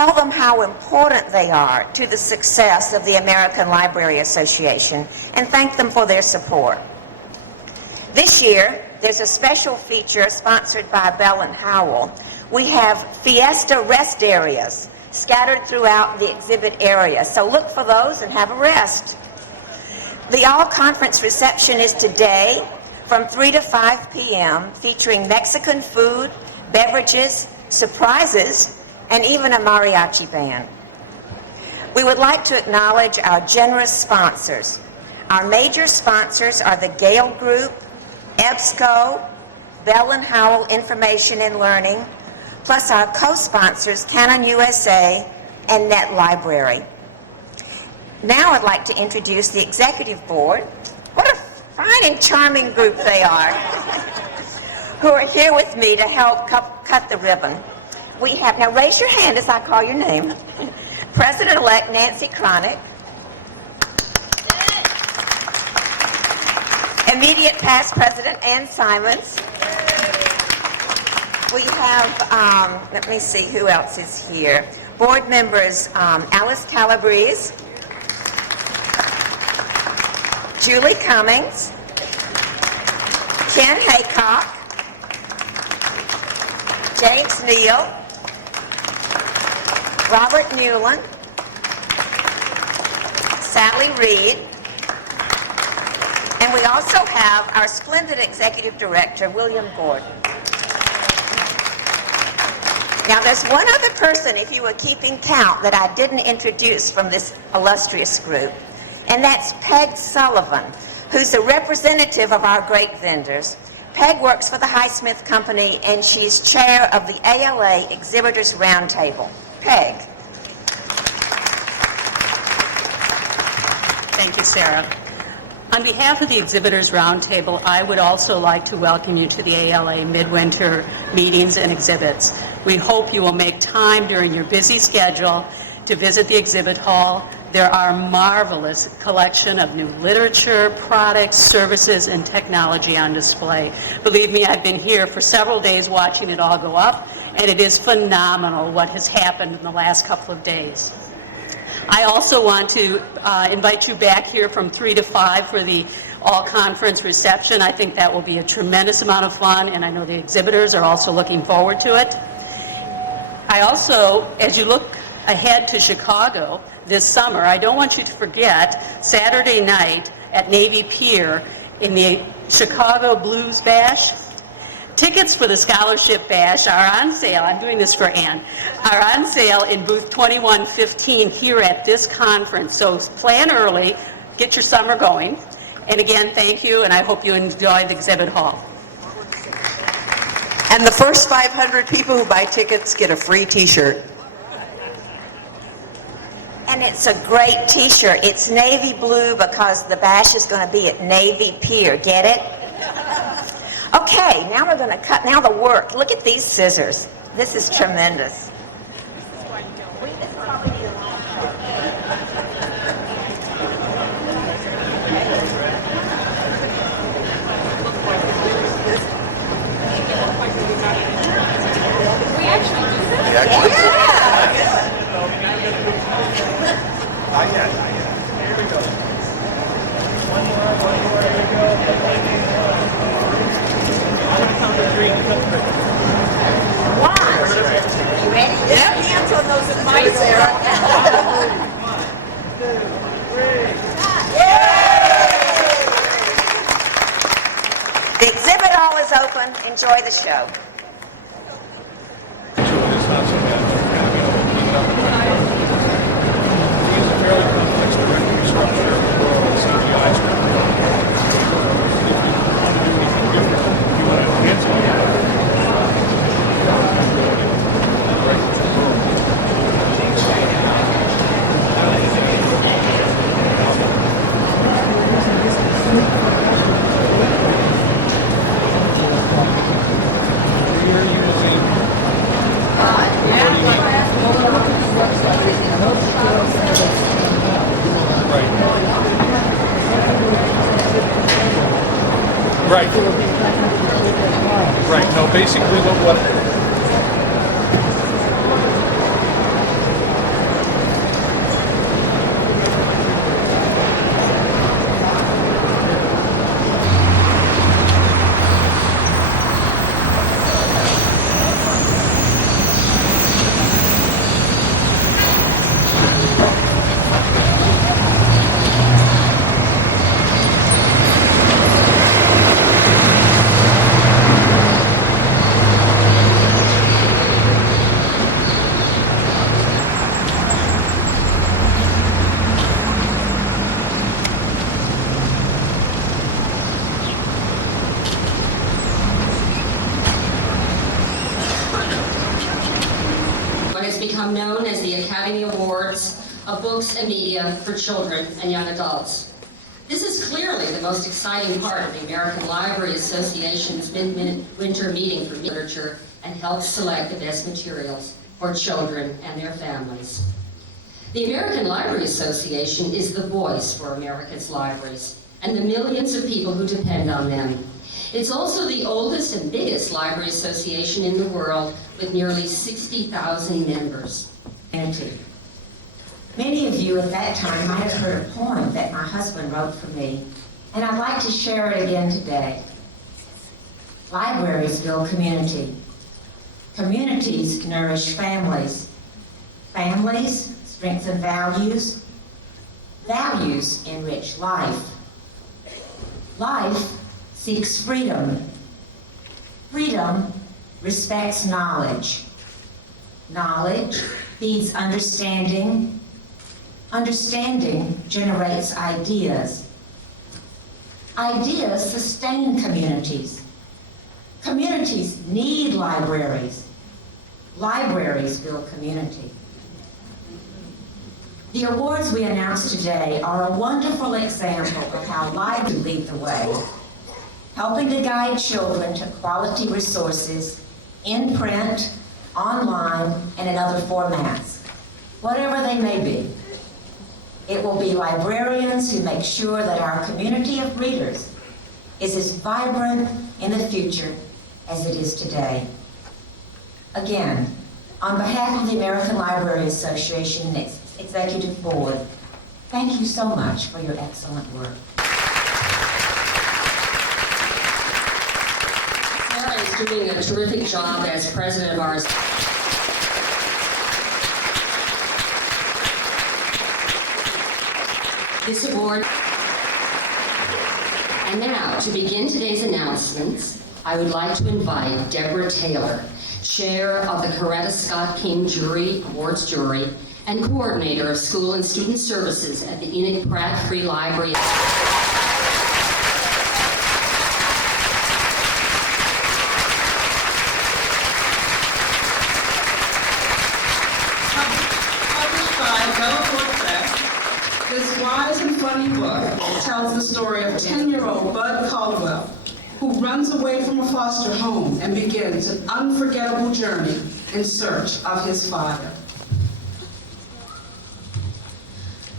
tell them how important they are to the success of the American Library Association, and thank them for their support. This year, there's a special feature sponsored by Bell and Howell. We have Fiesta rest areas scattered throughout the exhibit area, so look for those and have a rest. The all-conference reception is today from 3 to 5 p.m., featuring Mexican food, beverages, surprises, and even a mariachi band. We would like to acknowledge our generous sponsors. Our major sponsors are the Gale Group, EBSCO, Bell and Howell Information and Learning, plus our co-sponsors Canon USA and Net Library. Now I'd like to introduce the executive board. What a fine and charming group they are, who are here with me to help cut the ribbon. We have, now raise your hand as I call your name, President-elect Nancy Cronick, immediate past President Ann Simons. We have, let me see who else is here. Board members Alice Calabrese, Julie Cummings, Ken Haycock, James Neal, Robert Newland, Sally Reed, and we also have our splendid executive director, William Gordon. Now there's one other person, if you were keeping count, that I didn't introduce from this illustrious group, and that's Peg Sullivan, who's a representative of our great vendors. Peg works for the Highsmith Company, and she's chair of the ALA Exhibitors Roundtable. Peg. Thank you, Sarah. On behalf of the Exhibitors Roundtable, I would also like to welcome you to the ALA Midwinter meetings and exhibits. We hope you will make time during your busy schedule to visit the exhibit hall. There are a marvelous collection of new literature, products, services, and technology on display. Believe me, I've been here for several days watching it all go up, and it is phenomenal what has happened in the last couple of days. I also want to invite you back here from 3 to 5 for the all-conference reception. I think that will be a tremendous amount of fun, and I know the exhibitors are also looking forward to it. I also, as you look ahead to Chicago this summer, I don't want you to forget Saturday night at Navy Pier in the Chicago Blues Bash. Tickets for the Scholarship Bash are on sale. I'm doing this for Ann. Are on sale in booth 2115 here at this conference. So plan early, get your summer going. And again, thank you, and I hope you enjoy the exhibit hall. And the first 500 people who buy tickets get a free t-shirt. And it's a great t-shirt. It's navy blue because the bash is going to be at Navy Pier. Get it? Okay, now we're going to cut. Now the work. Look at these scissors. This is tremendous. You ready? Yeah, hands on those advice, Sarah. The exhibit hall is open. Enjoy the show. Right. Right. No, basically what become known as the Academy Awards of Books and Media for Children and Young Adults. This is clearly the most exciting part of the American Library Association's midwinter meeting for literature and helps select the best materials for children and their families. The American Library Association is the voice for America's libraries and the millions of people who depend on them. It's also the oldest and biggest library association in the world with nearly 60,000 members. Many of you at that time might have heard a poem that my husband wrote for me, and I'd like to share it again today. Libraries build community. Communities nourish families. Families strengthen values. Values enrich life. Life seeks freedom. Freedom respects knowledge. Knowledge feeds understanding. Understanding generates ideas. Ideas sustain communities. Communities need libraries. Libraries build community. The awards we announced today are a wonderful example of how libraries lead the way, helping to guide children to quality resources in print, online, and in other formats, whatever they may be. It will be librarians who make sure that our community of readers is as vibrant in the future as it is today. Again, on behalf of the American Library Association and its Executive Board, thank you so much for your excellent work. Sarah is doing a terrific job as president of our this award. And now, to begin today's announcements, I would like to invite Deborah Taylor, Chair of the Coretta Scott King Awards Jury and Coordinator of School and Student Services at the Enoch Pratt Free Library. This wise and funny book tells the story of 10-year-old Bud Caldwell, who runs away from a foster home and begins an unforgettable journey in search of his father.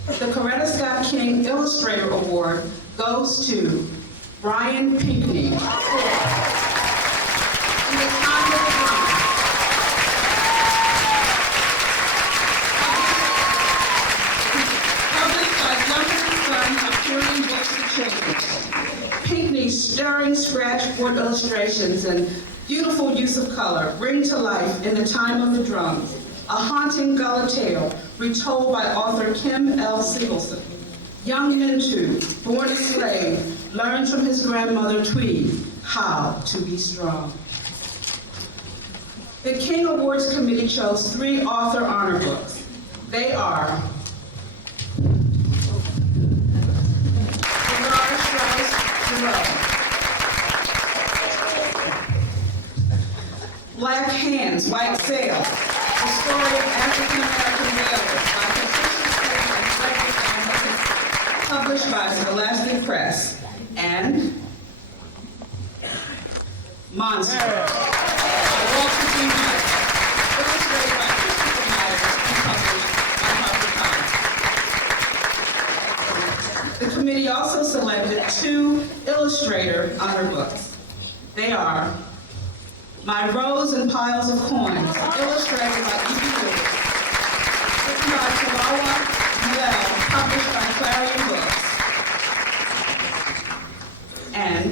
The Coretta Scott King Illustrator Award goes to Brian Pinckney. In the Time of the Drum. Appearing books for children. Pinckney's stirring scratchboard illustrations and beautiful use of color bring to life In the Time of the Drums, a haunting Gullah tale retold by author Kim L. Singleton. Young Mintu, born a slave, learns from his grandmother Tweed how to be strong. The King Awards Committee chose 3 author honor books. They are Black Hands, White Sails, the story of African-American whalers by Patricia Slade and Frederick Ann, published by Scholastic Press, and Monster, by Walter D. Myers, illustrated by Christopher Myers and published by HarperCollins. The committee also selected 2 illustrator honor books. They are My Rows and Piles of Coins, illustrated by E.B. Lewis, written by Chihuahua Noel, published by Clarion Books, and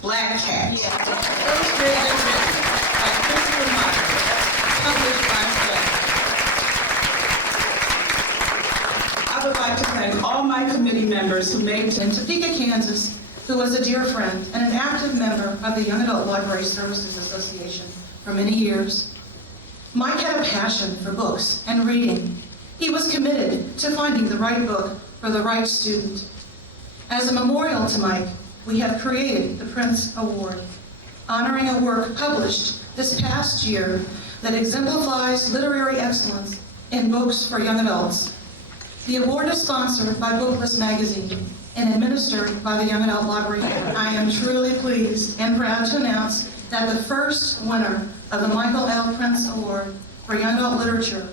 Black Cat, illustrated and written by Christopher Myers, published by Fleck. I would like to thank all my committee members who made it. In Topeka, Kansas, who was a dear friend and an active member of the Young Adult Library Services Association for many years. Mike had a passion for books and reading. He was committed to finding the right book for the right student. As a memorial to Mike, we have created the Prince Award, honoring a work published this past year that exemplifies literary excellence in books for young adults. The award is sponsored by Booklist Magazine and administered by the Young Adult Library. I am truly pleased and proud to announce that the first winner of the Michael L. Prince Award for Young Adult Literature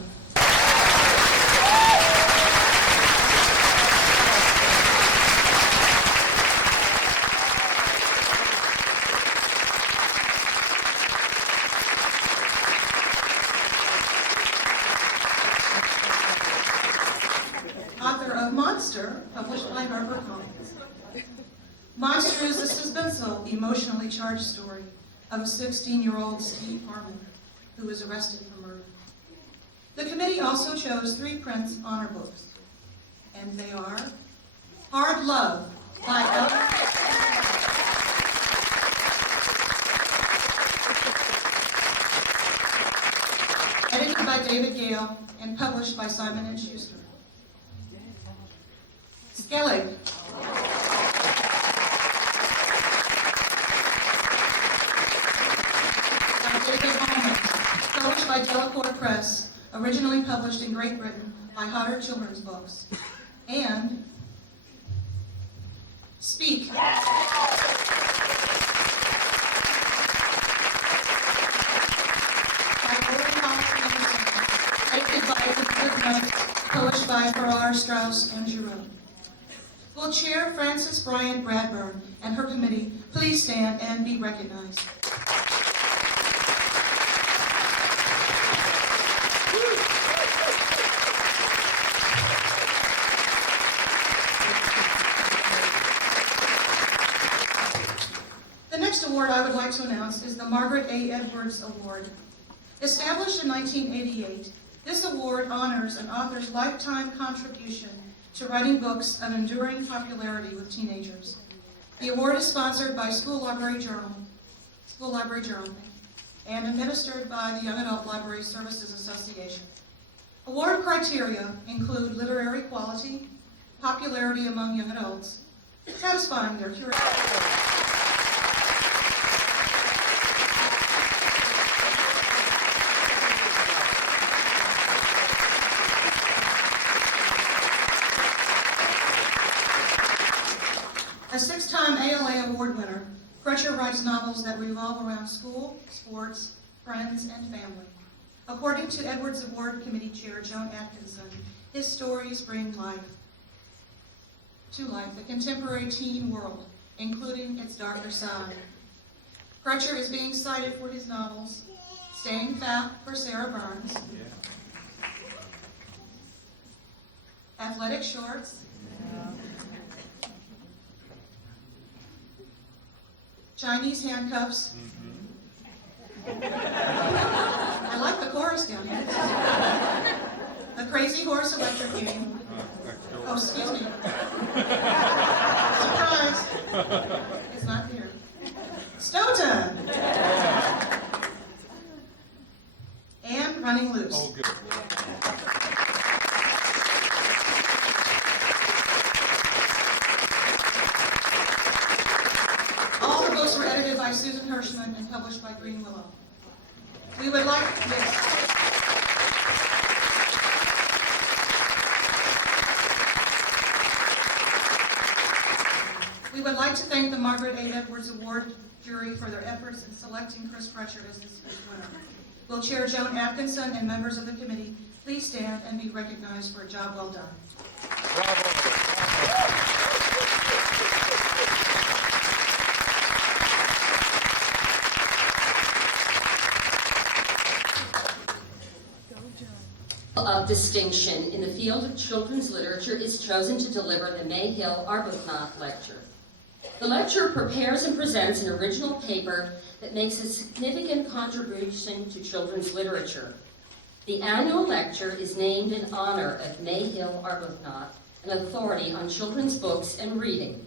author of Monster, published by HarperCollins. Monster is a suspenseful, emotionally charged story of a 16-year-old Steve Harmon who was arrested for murder. The committee also chose 3 Prince honor books, and they are Hard Love by edited by David Gale and published by Simon & Schuster. Skellig by David Holman, published by Delacorte Press, originally published in Great Britain by Hodder Children's Books. And Speak by Roland Hollis Anderson, edited by Elizabeth Notes, published by Farrar, Straus, and Giroux. Will Chair Frances Bryant Bradburn and her committee please stand and be recognized? The next award I would like to announce is the Margaret A. Edwards Award. Established in 1988, this award honors an author's lifetime contribution to writing books of enduring popularity with teenagers. The award is sponsored by School Library Journal, and administered by the Young Adult Library Services Association. Award criteria include literary quality, popularity among young adults, satisfying their curiosity. A 6-time ALA award winner, Crutcher writes novels that revolve around school, sports, friends, and family. According to Edwards Award Committee Chair Joan Atkinson, his stories bring to life the contemporary teen world, including its darker side. Crutcher is being cited for his novels, Staying Fat for Sarah Burns, Athletic Shorts, Chinese Handcuffs. I like the chorus down here. The Crazy Horse Electric Game. Oh, excuse me. Surprise. It's not here. Stoughton. And Running Loose. Oh, good. All the books were edited by Susan Hirschman and published by Green Willow. We would like to thank the Margaret A. Edwards Award jury for their efforts in selecting Chris Crutcher as this year's winner. Will Chair Joan Atkinson and members of the committee please stand and be recognized for a job well done. Of distinction in the field of children's literature is chosen to deliver the Mayhill Arbuthnot Lecture. The lecturer prepares and presents an original paper that makes a significant contribution to children's literature. The annual lecture is named in honor of Mayhill Arbuthnot, an authority on children's books and reading.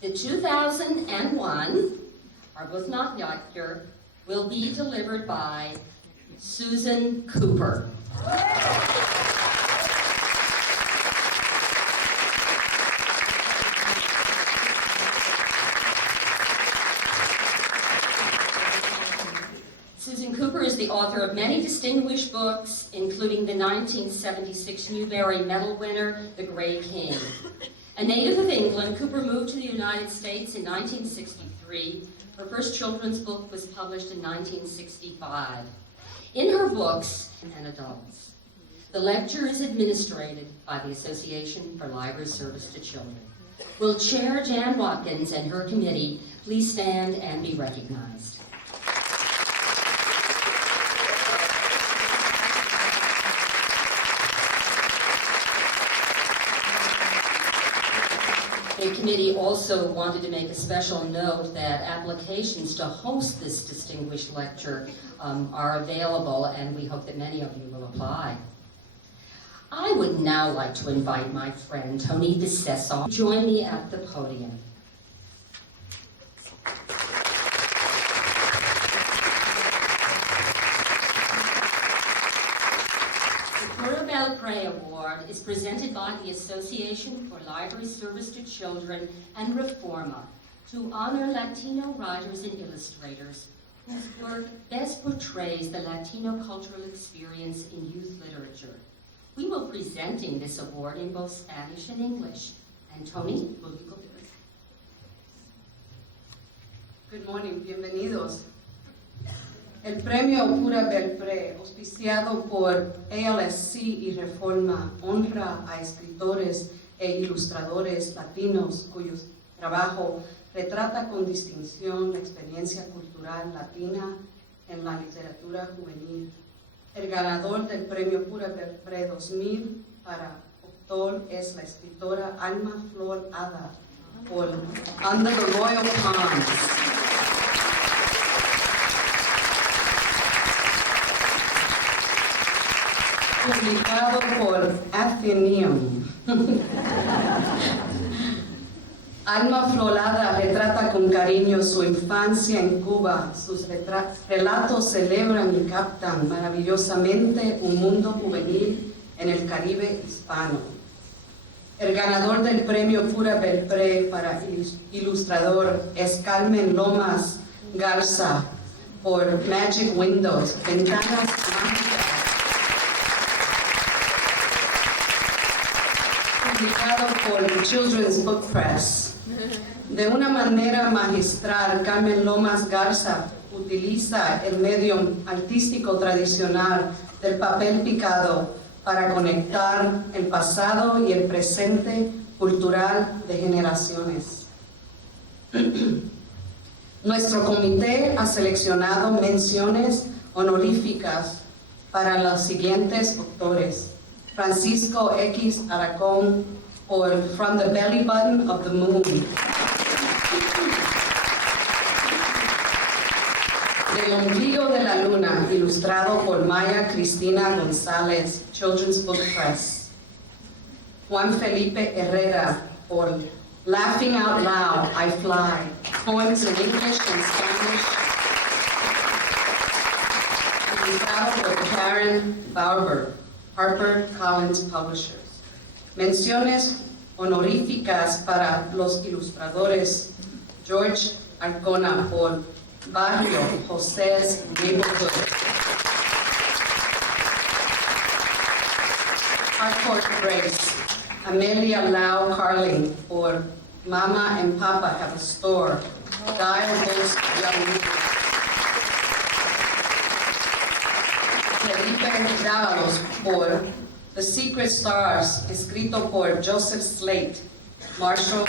The 2001 Arbuthnot Lecture will be delivered by Susan Cooper. Susan Cooper is author of many distinguished books, including the 1976 Newbery Medal winner, The Grey King. A native of England, Cooper moved to the United States in 1963. Her first children's book was published in 1965. In her books and adults, the lecture is administered by the Association for Library Service to Children. Will Chair Jan Watkins and her committee please stand and be recognized? The committee also wanted to make a special note that applications to host this distinguished lecture are available, and we hope that many of you will apply. I would now like to invite my friend Tony DeCesso to join me at the podium. The Belpré Award is presented by the Association for Library Service to Children and Reforma to honor Latino writers and illustrators whose work best portrays the Latino cultural experience in youth literature. We will be presenting this award in both Spanish and English. And Tony, will you go first? Good morning, bienvenidos. El premio Pura Belpré, auspiciado por ALSC y Reforma, honra a escritores e ilustradores latinos cuyo trabajo retrata con distinción la experiencia cultural latina en la literatura juvenil. El ganador del premio Pura Belpré 2000 para autor es la escritora Alma Flor Ada por Under the Royal Palms. Publicado por Atheneum. Alma Florada retrata con cariño su infancia en Cuba. Sus relatos celebran y captan maravillosamente un mundo juvenil en el Caribe hispano. El ganador del premio Pura Belpré para ilustrador es Carmen Lomas Garza por Magic Windows, Ventanas Mágicas. Publicado por Children's Book Press. De una manera magistral, Carmen Lomas Garza utiliza el medio artístico tradicional del papel picado para conectar el pasado y el presente cultural de generaciones. Nuestro comité ha seleccionado menciones honoríficas para los siguientes autores. Francisco X. Aracón por From the Belly Button of the Moon. Del ombligo de la luna, ilustrado por Maya Cristina González, Children's Book Press. Juan Felipe Herrera por Laughing Out Loud, I Fly, poems in English and Spanish. Ilustrado por Karen Bauer, Harper Collins Publishers. Menciones honoríficas para los ilustradores George Arcona por Barrio José's Neighborhood. Harcourt Grace. Amelia Lau Carling por Mama and Papa Have a Store. Dial Ghost Young People. Felipe Dávalos por The Secret Stars, escrito por Joseph Slate, Marshall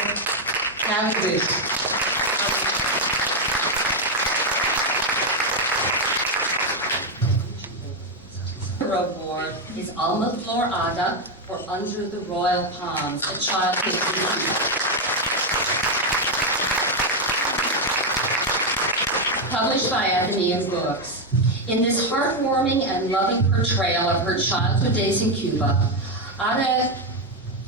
Cavendish. Award is Alma Flor Ada for Under the Royal Palms, a childhood movie. Published by Atheneum Books. In this heartwarming and loving portrayal of her childhood days in Cuba, Ada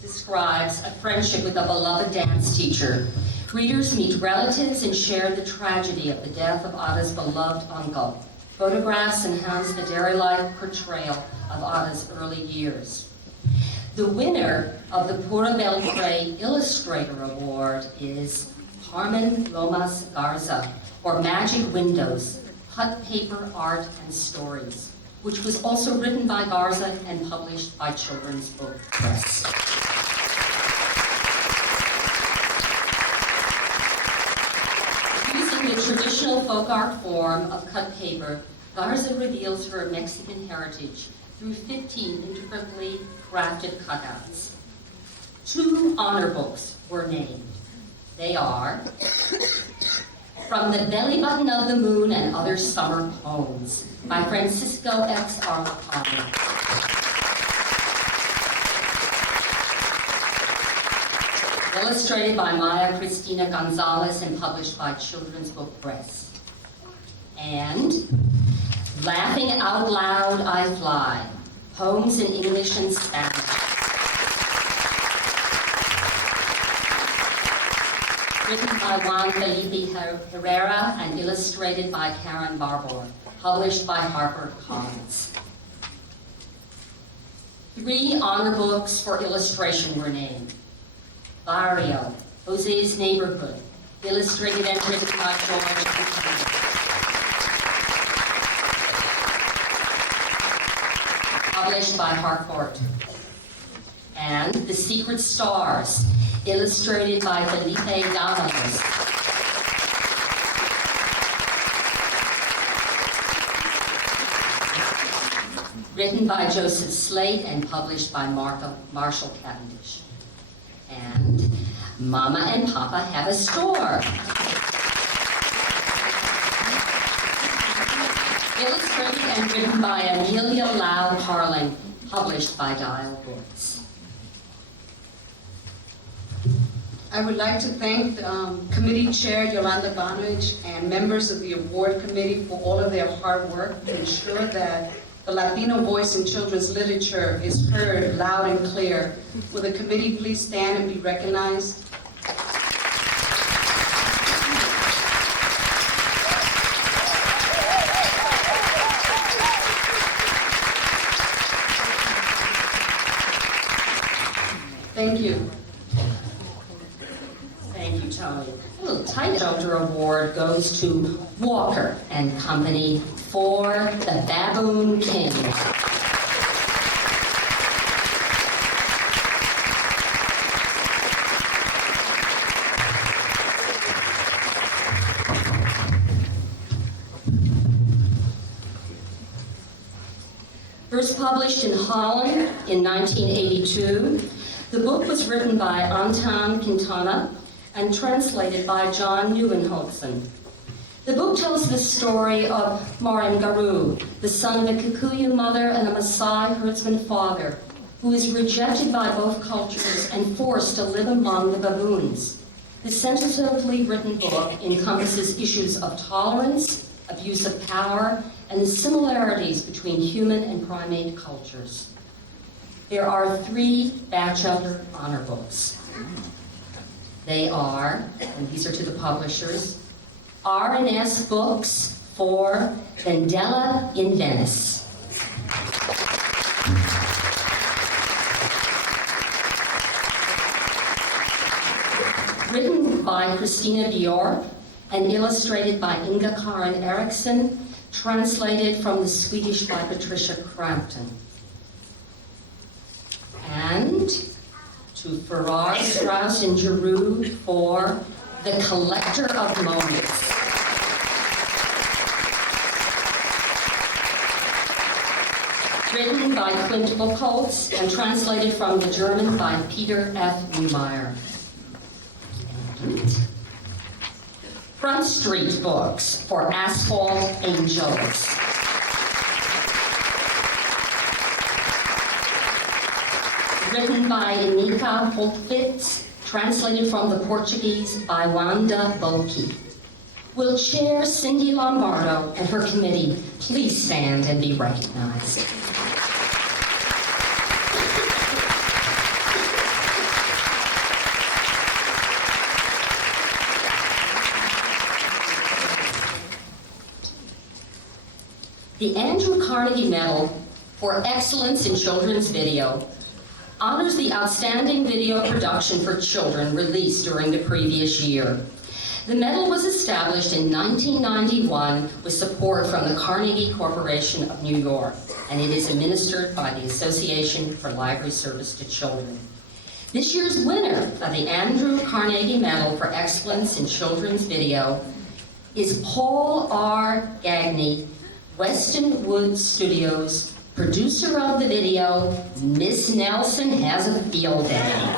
describes a friendship with a beloved dance teacher. Readers meet relatives and share the tragedy of the death of Ada's beloved uncle. Photographs enhance the dairy-like portrayal of Ada's early years. The winner of the Pura Belpré Illustrator Award is Carmen Lomas Garza for Magic Windows, Cut Paper Art and Stories, which was also written by Garza and published by Children's Book Press. Using the traditional folk art form of cut paper, Garza reveals her Mexican heritage through 15 intricately crafted cutouts. 2 honor books were named. They are From the Belly Button of the Moon and Other Summer Poems by Francisco X. Arlacano. Illustrated by Maya Cristina Gonzalez and published by Children's Book Press. And Laughing Out Loud I Fly, Poems in English and Spanish. Written by Juan Felipe Herrera and illustrated by Karen Barbour, published by HarperCollins. 3 honor books for illustration were named. Barrio, Jose's Neighborhood, illustrated and written by George Buchanan. Published by Harcourt. And The Secret Stars, illustrated by Felipe Davalos. Written by Joseph Slate and published by Marshall Cavendish. And Mama and Papa Have a Store. Illustrated and written by Amelia Lau Carling, published by Dial Books. I would like to thank Committee Chair Yolanda Bonage and members of the Award Committee for all of their hard work to ensure that the Latino voice in children's literature is heard loud and clear. Will the committee please stand and be recognized? Thank you. Thank you, Tony. The Tight Shelter Award goes to Walker and Company for The Baboon King. First published in Holland in 1982, the book was written by Anton Quintana and translated by John Neuenholzen. The book tells the story of Marim Garou, the son of a Kikuyu mother and a Maasai herdsman father, who is rejected by both cultures and forced to live among the baboons. The sensitively written book encompasses issues of tolerance, abuse of power, and the similarities between human and primate cultures. There are 3 Batchelder honor books. They are, and these are to the publishers, R&S Books for Vendella in Venice. Written by Christina Bjork and illustrated by Inga Karin Eriksson, translated from the Swedish by Patricia Crampton. And to Farrar, Straus, and Giroux for The Collector of Moments. Written by Quint Buchholz and translated from the German by Peter F. Neumeyer. And Front Street Books for Asphalt Angels. Written by Inika Holtwitz, translated from the Portuguese by Wanda Bolke. Will Chair Cindy Lombardo and her committee please stand and be recognized? The Andrew Carnegie Medal for Excellence in Children's Video honors the outstanding video production for children released during the previous year. The medal was established in 1991 with support from the Carnegie Corporation of New York, and it is administered by the Association for Library Service to Children. This year's winner of the Andrew Carnegie Medal for Excellence in Children's Video is Paul R. Gagney, Weston Wood Studios, producer of the video, Miss Nelson Has a Field Day.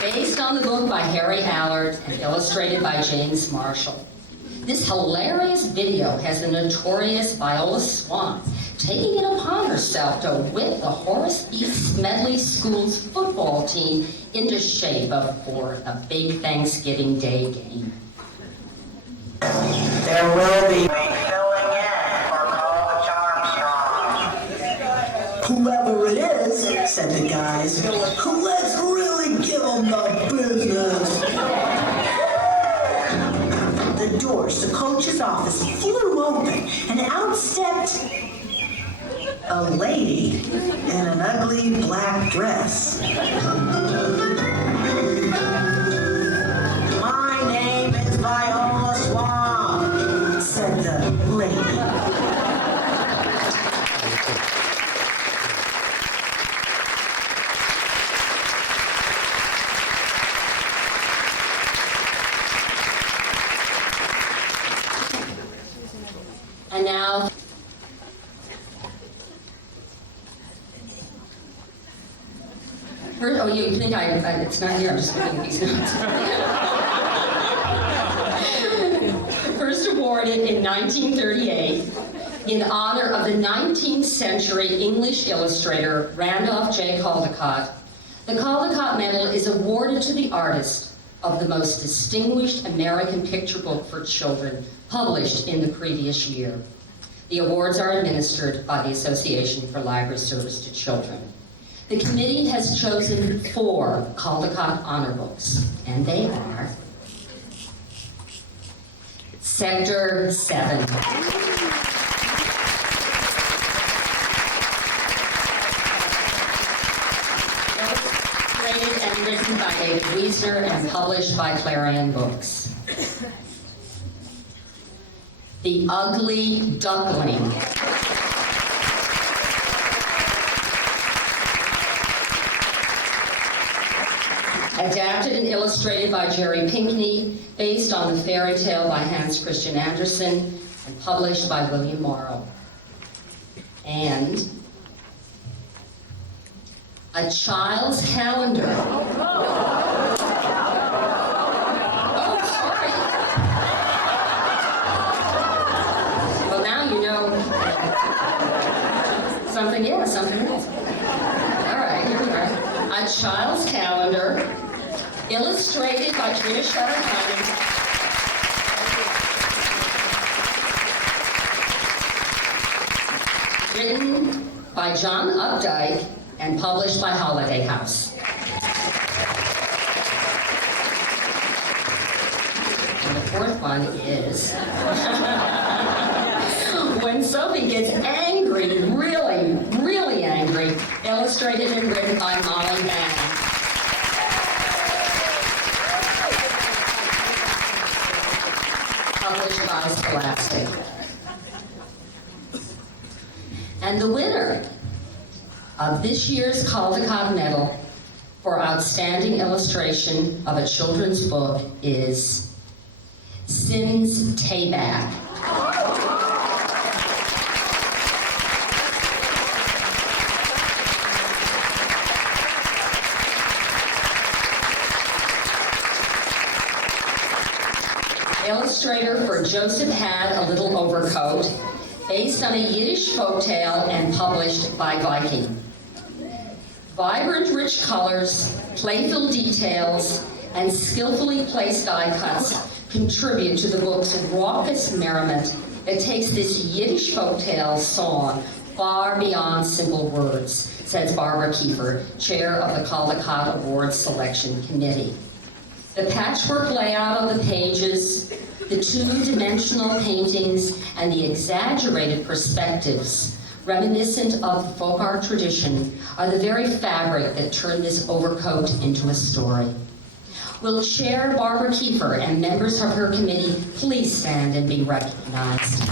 Based on the book by Harry Allard and illustrated by James Marshall. This hilarious video has the notorious Viola Swan taking it upon herself to whip the Horace E. Smedley School's football team into shape for a big Thanksgiving Day game. There will be filling in for Coach Armstrong. Whoever it is, said the guys, let's really give them the business. The doors to Coach's office flew open, and out stepped a lady in an ugly black dress. My name is Viola Swan, said the lady. And now, oh, you think it's not here, I'm just looking at these notes. First awarded in 1938 in honor of the 19th century English illustrator Randolph J. Caldecott. The Caldecott Medal is awarded to the artist of the most distinguished American picture book for children published in the previous year. The awards are administered by the Association for Library Service to Children. The committee has chosen 4 Caldecott honor books, and they are Sector 7. Illustrated and written by David Wiesner and published by Clarion Books. The Ugly Duckling. Adapted and illustrated by Jerry Pinkney, based on the fairy tale by Hans Christian Andersen, and published by William Morrow. And A Child's Calendar. Oh, sorry. Well, now you know something else. All right, here we are. A Child's Calendar, illustrated by Trina Shutter-Hyman, written by John Updike, and published by Holiday House. And the fourth one is When Sophie Gets Angry, really, really angry, illustrated and written by Molly Bannon. Published by Scholastic. And the winner of this year's Caldecott Medal for Outstanding Illustration of a Children's Book is Sims Tabak. Illustrator for Joseph Had a Little Overcoat, based on a Yiddish folktale and published by Viking. Vibrant, rich colors, playful details, and skillfully placed die cuts contribute to the book's raucous merriment that takes this Yiddish folktale song far beyond simple words, says Barbara Kiefer, chair of the Caldecott Awards Selection Committee. The patchwork layout of the pages, the two-dimensional paintings, and the exaggerated perspectives reminiscent of the folk art tradition, are the very fabric that turned this overcoat into a story. Will Chair Barbara Kiefer and members of her committee please stand and be recognized?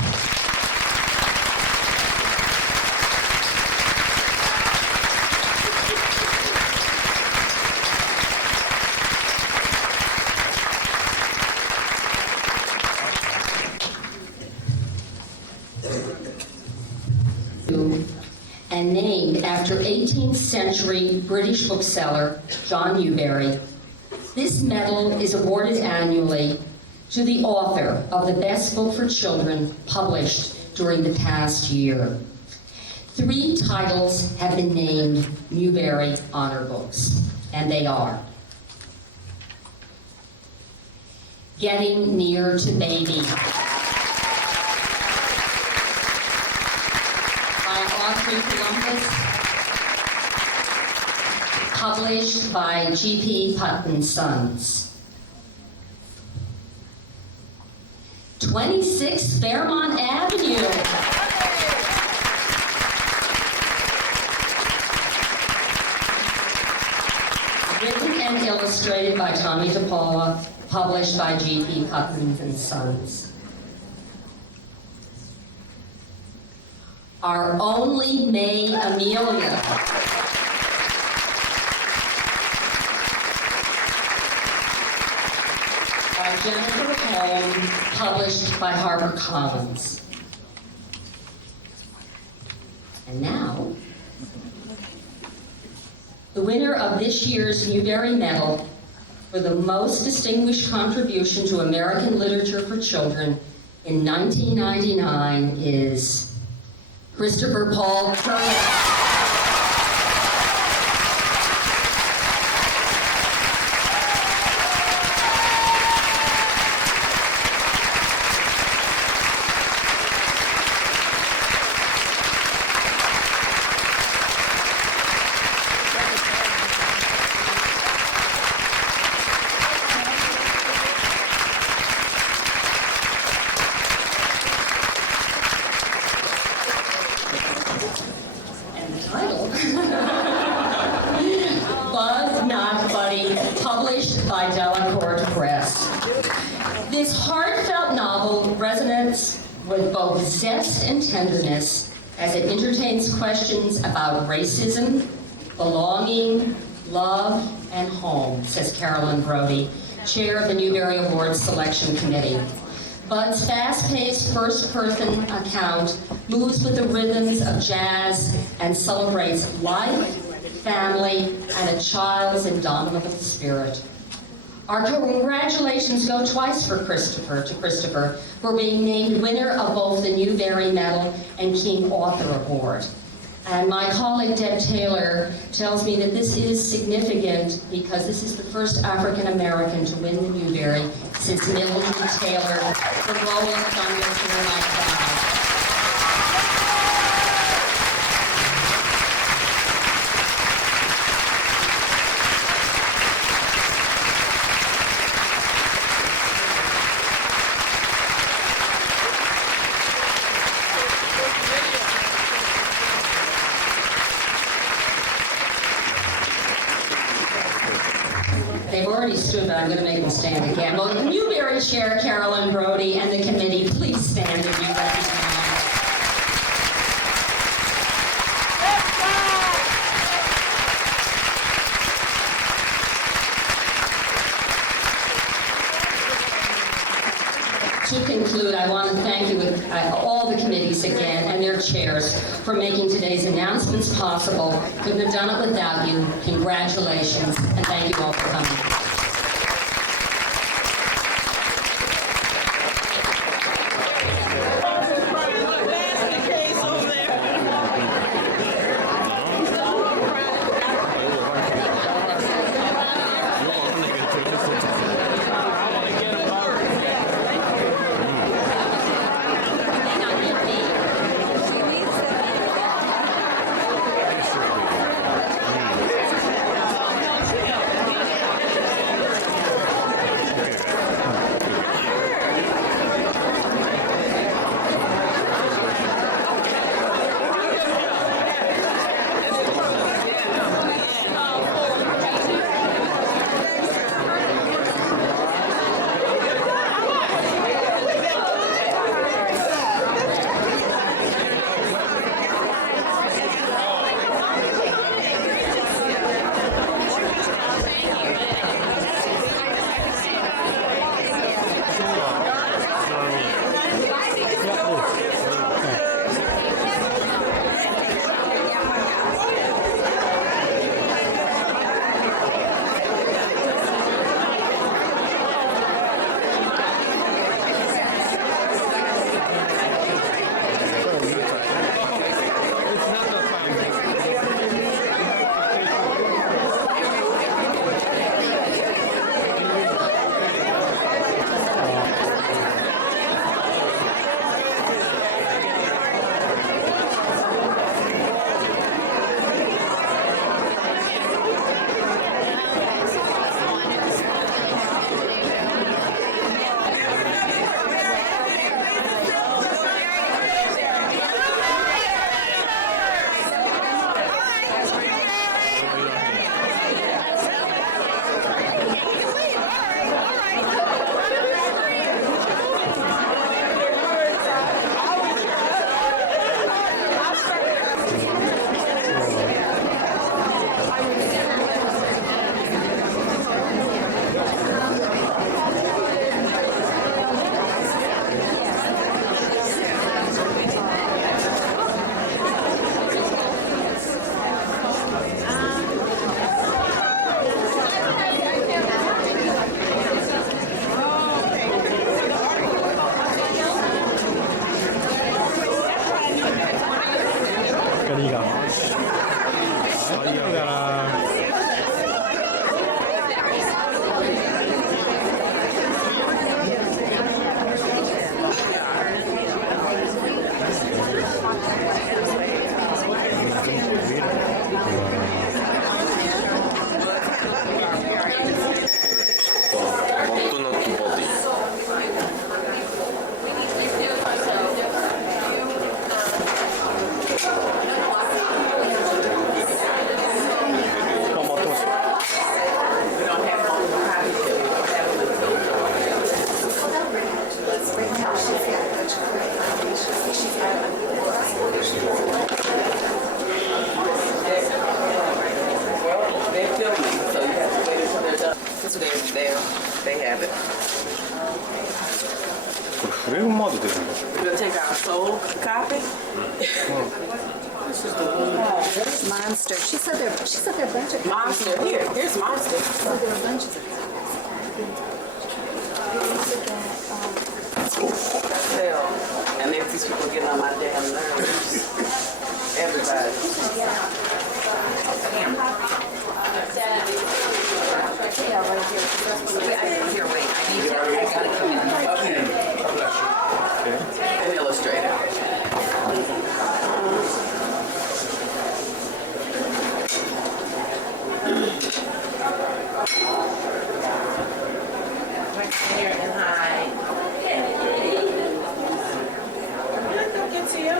And named after 18th century British bookseller John Newbery. This medal is awarded annually to the author of the best book for children published during the past year. 3 titles have been named Newbery Honor Books, and they are Getting Near to Baby by Audrey Columbus, published by G.P. Putnam Sons. 26 Fairmont Avenue. Written and illustrated by Tommy DePaula, published by G.P. Putnam and Sons. Our Only May Amelia. By Jennifer Holm, published by HarperCollins. And now, the winner of this year's Newbery Medal for the most distinguished contribution to American literature for children in 1999 is Christopher Paul Curtis. This heartfelt novel resonates with both zest and tenderness as it entertains questions about racism, belonging, love, and home, says Carolyn Brody, chair of the Newbery Awards Selection Committee. Bud's fast-paced first-person account moves with the rhythms of jazz and celebrates life, family, and a child's indomitable spirit. Our congratulations go twice to Christopher for being named winner of both the Newbery Medal and King Author Award. And my colleague Deb Taylor tells me that this is significant because this is the first African American to win the Newbery since Mildred Taylor for Rolling Thunder Hear My Cry. They've already stood, but I'm going to make them stand again. Well, Newbery Chair Carolyn Brody and the committee, please stand and be recognized. To conclude, I want to thank you with all the committees again and their chairs for making today's announcements possible. Couldn't have done it without you. Congratulations, and thank you all for coming. ウェブマート出るんだ。 We're gonna take our soul copy. There's Monster. She said there are a bunch of Monster. Here's Monster. So there are bunches of Hell. And if these people get on my damn nerves. Everybody. Yeah, right here. Here, wait, I gotta come in. An illustrator. Here and hide. Get to you.